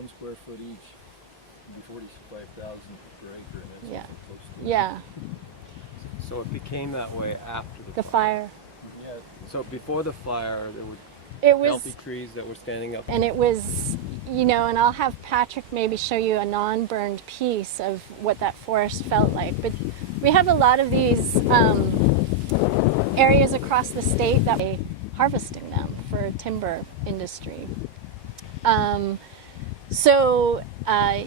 1 square foot each, it'd be 45,000 per acre, and that's Yeah. close to Yeah. So it became that way after The fire. Yeah. So before the fire, there were It was, healthy trees that were standing up. and it was, you know, and I'll have Patrick maybe show you a non-burned piece of what that forest felt like. But we have a lot of these areas across the state that we're harvesting them for timber industry. So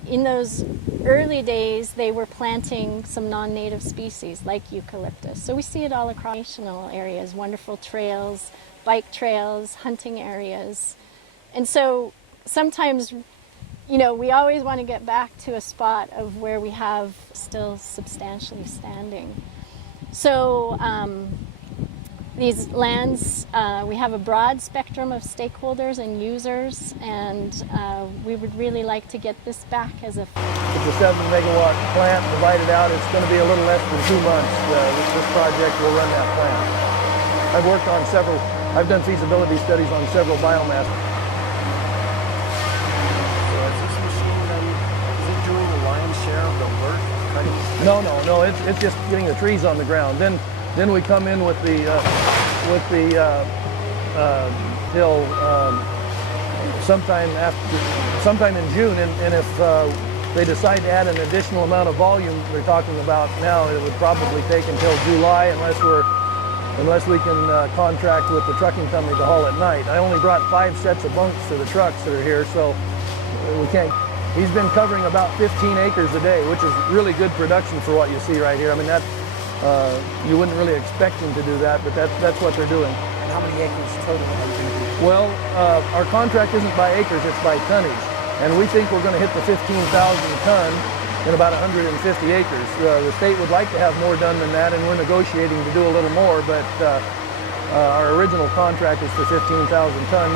in those early days, they were planting some non-native species like eucalyptus. So we see it all across national areas, wonderful trails, bike trails, hunting areas. And so sometimes, you know, we always want to get back to a spot of where we have still substantially standing. So these lands, we have a broad spectrum of stakeholders and users, and we would really like to get this back as a... It's a 7 megawatt plant divided out. It's going to be a little less than 2 months. This project will run that plant. I've worked on several, I've done feasibility studies on several biomass. So is this machine then, is it doing the lion's share of the work? No, it's just getting the trees on the ground. Then we come in with the hill sometime in June, and if they decide to add an additional amount of volume, they're talking about now, it would probably take until July unless we can contract with the trucking company to haul at night. I only brought 5 sets of bunks to the trucks that are here, so we can't. He's been covering about 15 acres a day, which is really good production for what you see right here. I mean, that you wouldn't really expect him to do that, but that's what they're doing. And how many acres total are you going to do? Well, our contract isn't by acres, it's by tonnage. And we think we're going to hit the 15,000 ton in about 150 acres. The state would like to have more done than that, and we're negotiating to do a little more, but our original contract is for 15,000 ton.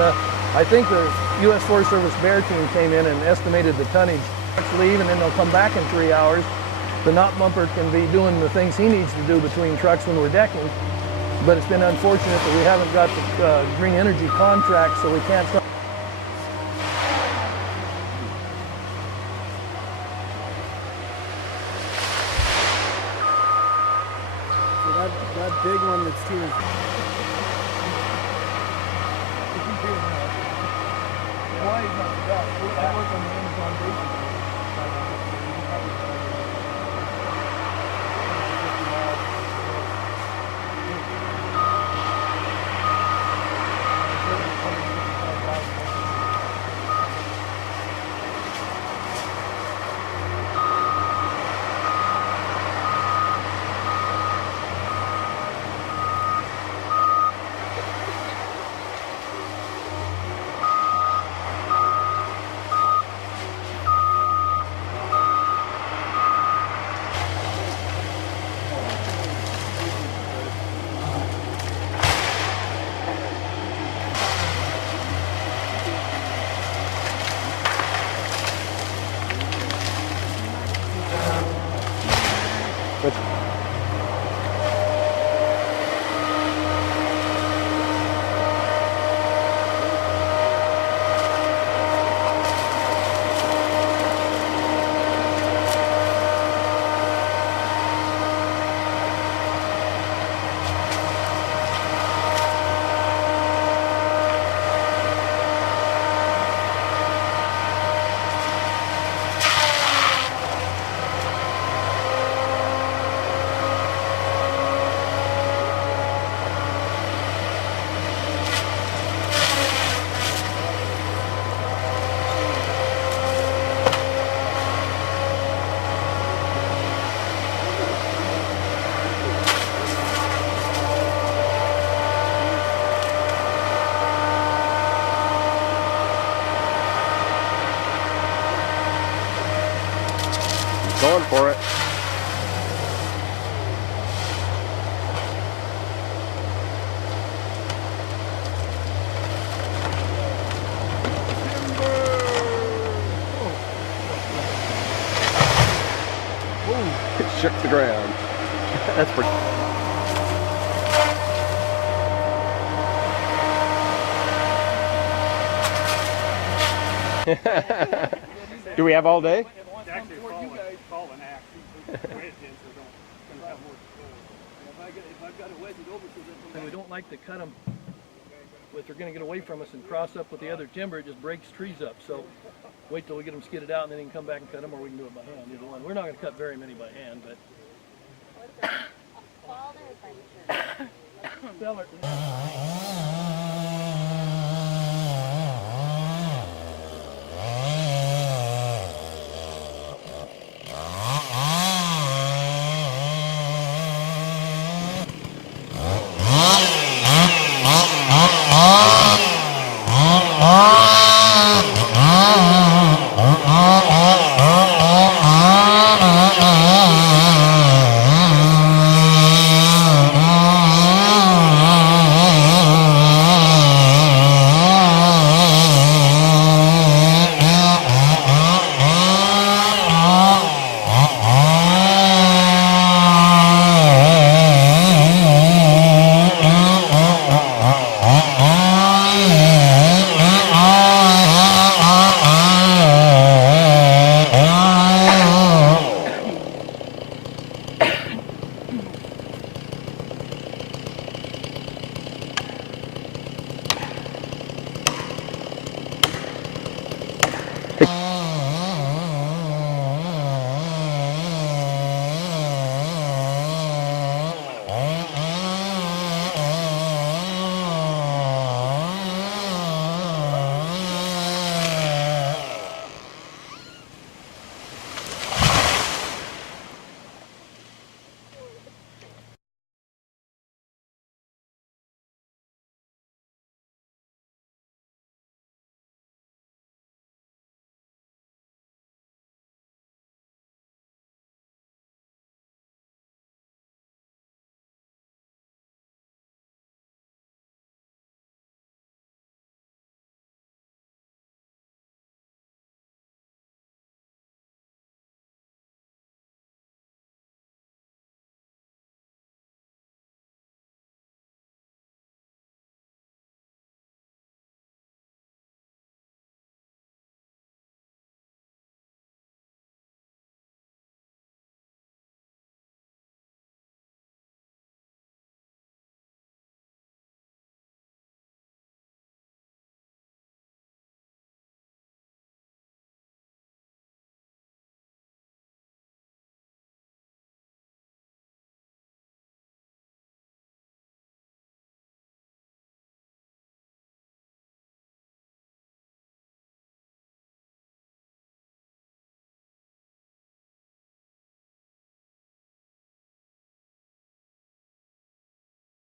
I think the U.S. Forest Service Bear team came in and estimated the tonnage. Leave, and then they'll come back in 3 hours. The knot bumper can be doing the things he needs to do between trucks when we're decking, but it's been unfortunate that we haven't got the green energy contract, so we can't. So that big one that's here. Why is that? I work on the Amazon basin. Going for it. It shook the ground. That's pretty. Do we have all day? It's actually fall and axe. Wedged in, so don't have more control. If I've got to wedge it over so that And we don't like to cut them if they're going to get away from us and cross up with the other timber. It just breaks trees up. So wait till we get them skidded out, and then you can come back and cut them, or we can do it by hand. Either one. We're not going to cut very many by hand, but. Fall adventure.